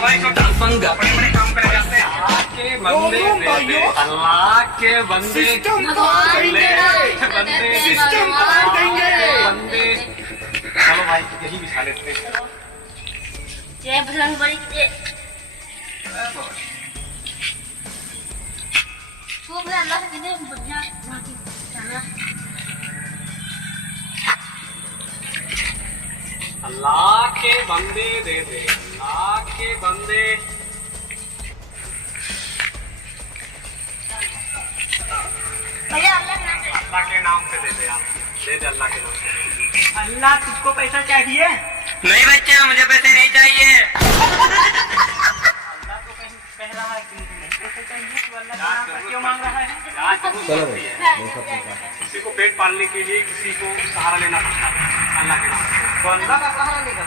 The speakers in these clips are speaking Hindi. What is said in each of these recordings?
भाई जो पंगा बड़े बड़े काम करे जाते हैं। अल्लाह के बंदे, अल्लाह के बंदे, बंदे। चलो भाई यही बिछा लेते हैं। जय बजरंगबली की जय। तू अपने अल्लाह से कितने बढ़िया जाना। अल्लाह के बंदे दे दे, अल्लाह के बंदे। भैया अल्लाह के नाम से दे दे आप, दे दे अल्लाह के नाम से। अल्लाह तुझको पैसा चाहिए? नहीं बच्चा मुझे पैसे नहीं चाहिए। अल्लाह तो कहीं कह रहा है कि मुझे नहीं पैसे चाहिए, तो अल्लाह का नाम क्यों मांग रहा है? किसी को पेट पालने के लिए किसी को सहारा लेना पड़ता है अल्लाह के नाम से। तो अल्लाह का सहारा लेगा,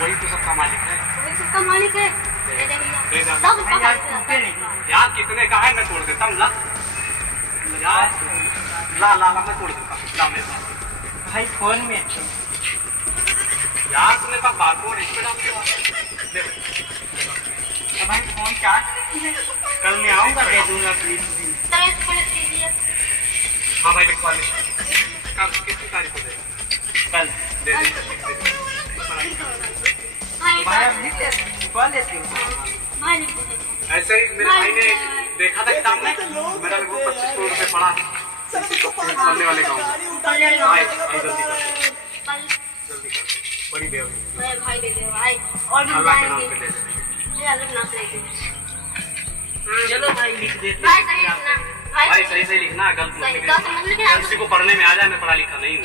वही तो सबका मालिक है। सबका मालिक है। दे दे सब यार कितने का है मैं तोड़ देता हूँ। ला यार ला ला ला मैं तोड़ देता हूँ। ला मेरे पास भाई फोन में यार तुम्हें पास बारकोड इस पे डाल दे। भाई फोन चार्ज है, कल मैं आऊँगा दे दूँगा प्लीज। हाँ भाई लिखवा ले। कब कितनी तारीख को देगा? कल दे दे। भाई अब लिखवा लेती हूँ। ऐसे ही मेरे भाई ने देखा था किताब में, मेरा लगभग 25 रुपये पड़ा पढ़ने वाले गाँव में। भाई जल्दी कर, जल्दी कर, बड़ी बेवकूफ। भाई दे दे भाई। और भी अल्लाह के नाम पे दे दे। अल्लाह के नाम से दे दे। चलो भाई लिख देते भाई हैं। सही लिखना। भाई सही सही लिखना, गलत मत लिखना। किसी को पढ़ने में आ जाए, मैं पढ़ा लिखा नहीं हूँ।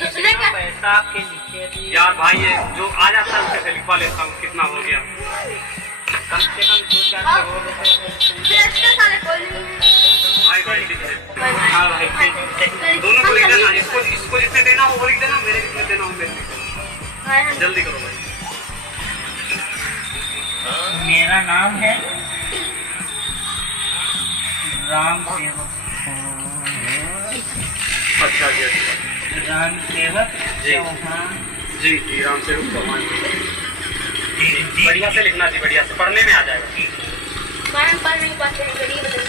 पैसा आपके लिखे दिए। यार भाई ये जो आ जाता है उसे लिखवा लेता हूँ। कितना हो गया? कम से कम 2-4 करोड़ भाई भाई लिख दे। हाँ भाई दोनों को लिख देना। इसको जितने देना हो वो लिख देना, मेरे जितने देना हो मेरे लिख देना। जल्दी करो भाई। मेरा नाम है राम सेवक। अच्छा जी, अच्छा राम सेवक जी। चौहान। जी जी राम सेवक चौहान। बढ़िया से लिखना जी, बढ़िया से, पढ़ने में आ जाएगा। पढ़ नहीं पाते हैं, गरीब हैं।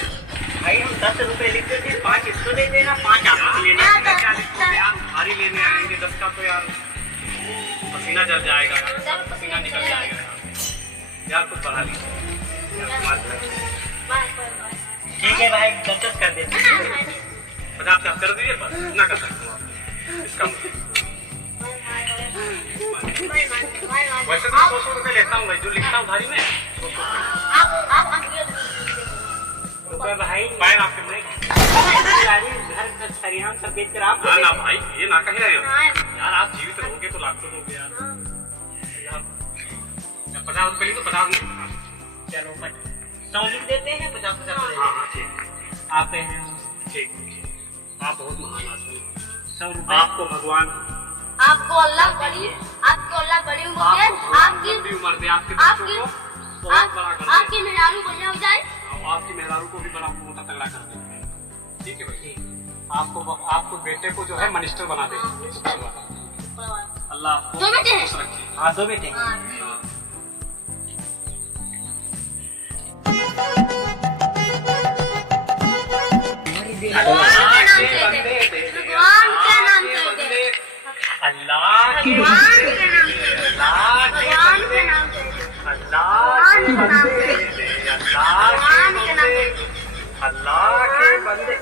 भाई हम 10 रुपए लिख देते हैं, 5 इसको दे देना, 5 आपको लेना। क्या लिखोगे यार? भारी लेने आएंगे 10 का तो यार पसीना जल जाएगा, पसीना निकल जाएगा यार। कुछ बढ़ा लीजिए। ठीक है भाई 10 कर देते हैं। 50 कर दीजिए, बस इतना कर सकते हो आप। इसका वैसे तो 100 रुपये लेता हूँ भाई, जो लिखता हूँ भारी में 100 तो भाई पैर आपके में घर का खरिहान सब बेच कर आप ना भाई, ये ना कहे रहे हो यार। आप जीवित रहोगे तो लाखों दोगे यार। 50 रुपये ली तो 50 नहीं। चलो 100 लिख देते हैं, 50 हाँ हाँ ठीक। आप कह रहे हो ठीक, आप बहुत महान आदमी। 100 रुपए आपको भगवान, आपको अल्लाह बड़ी उम्र दे। आपकी उम्र दे, आपके बच्चों को बहुत बड़ा कर दे। आपकी मेहरारू बढ़िया हो जाए। आपकी मेहरारू को भी बड़ा मोटा तगड़ा कर दे। ठीक है भाई। आपको बेटे को जो है मिनिस्टर बना दे। अल्लाह आपको दो बेटे हैं? खुश रखे। हाँ 2 बेटे हैं। हाँ। भगवान के नाम से दे। अल्लाह के भगवान के नाम से दे। भगवान के नाम से दे। अल्लाह के बंदे, भगवान के नाम से दे। अल्लाह के बंदे।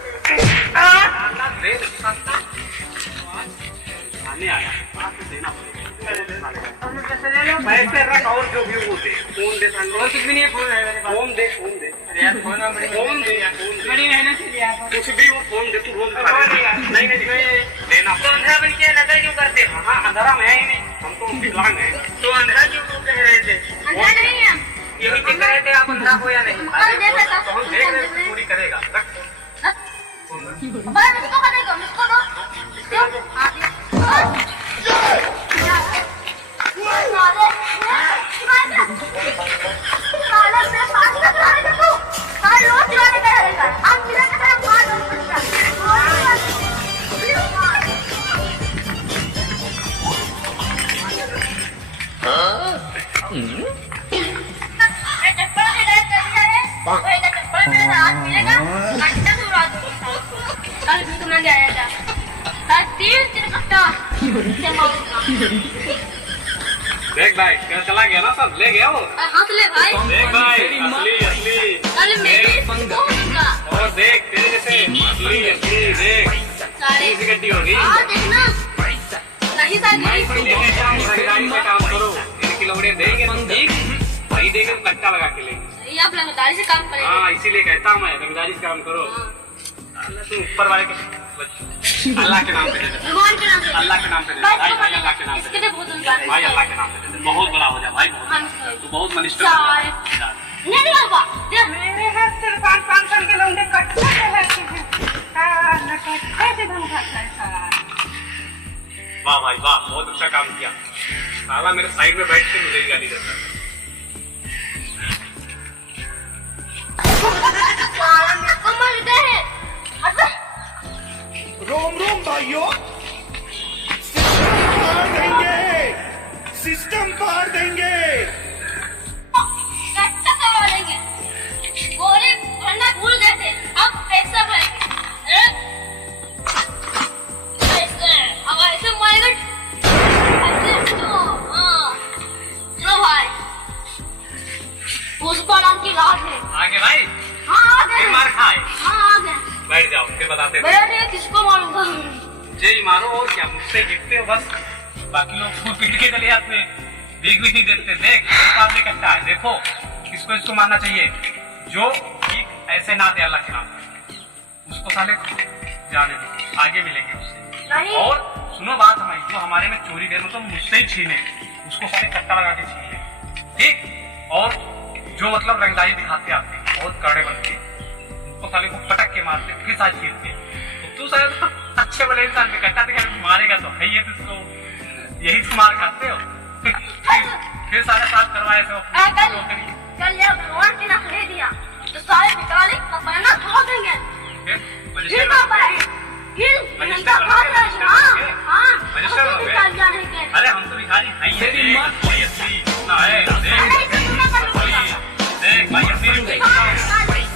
आने आया, आपको देना पड़ेगा। पैसे रख और जो भी वो दे। फोन दे, और कुछ भी नहीं है, फोन है मेरे पास। फोन दे, फोन दे। अरे यार फोन में फोन दे, बड़ी मेहनत से लिया है। कुछ भी वो फोन दे, तू रोज नहीं देना। तो अंधेरा बन के नजर क्यों करते हो? हाँ अंधेरा में है ही नहीं, हम तो विकलांग हैं। तो अंधेरा क्यों कह रहे थे? अंधा नहीं है। यही चेक कर रहे थे आप अंधेरा हो या नहीं। अरे देखा तो हम देख रहे हैं चोरी करेगा। रख भाई मुझको करेगा, मुझको दो। क्यों? साले से पास कर रहा है तू। साले रोज चुराने का रहेगा। आप मिला के तरफ मार दो उसका। वही का चप्पल मेरे हाथ मिलेगा कट्टा तो उड़ा दूंगा कल भी तो मैं आया था साथ तीन कट्टा से मारूंगा देख भाई क्या चला गया ना सब ले गया वो हाथ ले भाई देख भाई असली असली कल मैं भी दूंगा और देख तेरे जैसे असली असली देख सारे इसी गड्डी होगी हां देखना नहीं सारे रंगदारी से काम करो 1 किलो उड़े देंगे तो ठीक भाई देंगे तो कट्टा लगा के लेंगे ये आप रंगदारी से काम करेंगे हाँ इसीलिए कहता हूँ मैं रंगदारी से काम करो तुम ऊपर वाले के अल्लाह के नाम पे दे दे भगवान के नाम से अल्लाह के नाम पे दे दे भाई अल्लाह के नाम पे इसके लिए बहुत उनका भाई अल्लाह के नाम पे दे दे बहुत बड़ा हो जा भाई बहुत तू बहुत मनिष्ठ सारे नहीं नहीं बाबा दे मेरे हाथ से 500 के लौंडे कट्टा के रहते हैं हाँ न कट्टे से धन खाता है सारा वाह भाई वाह बहुत अच्छा काम किया साला मेरे साइड में बैठ के मुझे ही गाली देता सारा मेरे को मर गए अबे रोम रोम भाइयों सिस्टम पार देंगे कट्टा करवा लेंगे गोली भरना भूल गए थे अब पैसा भरेंगे ऐसे अब ऐसे मारेगा ऐसे तो हाँ चलो भाई पुष्पा नाम की लाश है आगे भाई हाँ आ गए मार खाए हाँ आ गए बैठ जाओ फिर बताते हैं बैठे किसको मारूंगा जय मारो और क्या मुझसे गिरते हो बस बाकी लोग फूट पीट के चले जाते हैं देख भी नहीं देते देख सामने कट्टा है देखो इसको इसको मारना चाहिए जो ठीक ऐसे ना दे अल्लाह के नाम उसको साले जाने दो आगे मिलेंगे उससे नहीं और सुनो बात हमारी जो हमारे में चोरी करे मतलब मुझसे ही छीने उसको साले कट्टा लगा के छीन ले ठीक और जो मतलब रंगदारी दिखाते आते हैं बहुत कड़े बनते उनको साले को पटक के मारते फिर साथ छीनते तो तू साले अच्छे बड़े इंसान में कट्टा दिखा मारेगा तो है ये तुझको यही तुम मार खाते हो फिर सारे साथ करवाए थे कल ये भगवान की नाक ले दिया तो सारे निकाले अपना खा देंगे फिर पापा है फिर इनका खा जाएगा हाँ हाँ निकाल जाने के अरे हम तो भिखारी नहीं है देख भाई असली ना है देख देख भाई असली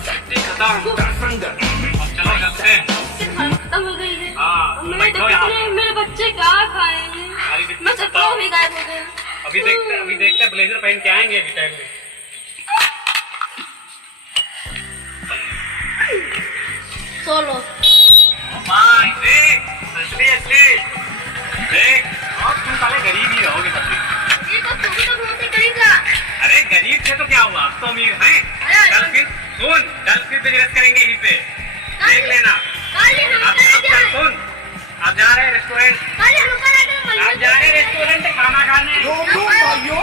खत्म अब चलो घर से खत्म हो गई है हाँ बैठो यहाँ मेरे बच्चे क्या खाएंगे मैं चक्कर भी गायब हो गया अभी देखते ब्लेजर पहन के आएंगे अभी टाइम में सोलो भाई देख असली असली देख और तुम साले गरीब ही रहोगे तब भी ये तो तुम तो बहुत ही गरीब था अरे गरीब थे तो क्या हुआ अब तो अमीर हैं कल फिर बिजनेस करेंगे यहीं पे देख लेना आप सुन आप जा रहे हैं रेस्टोरेंट आप जा रहे हैं रेस्टोरेंट खाना खाने रोम रोम भाइयों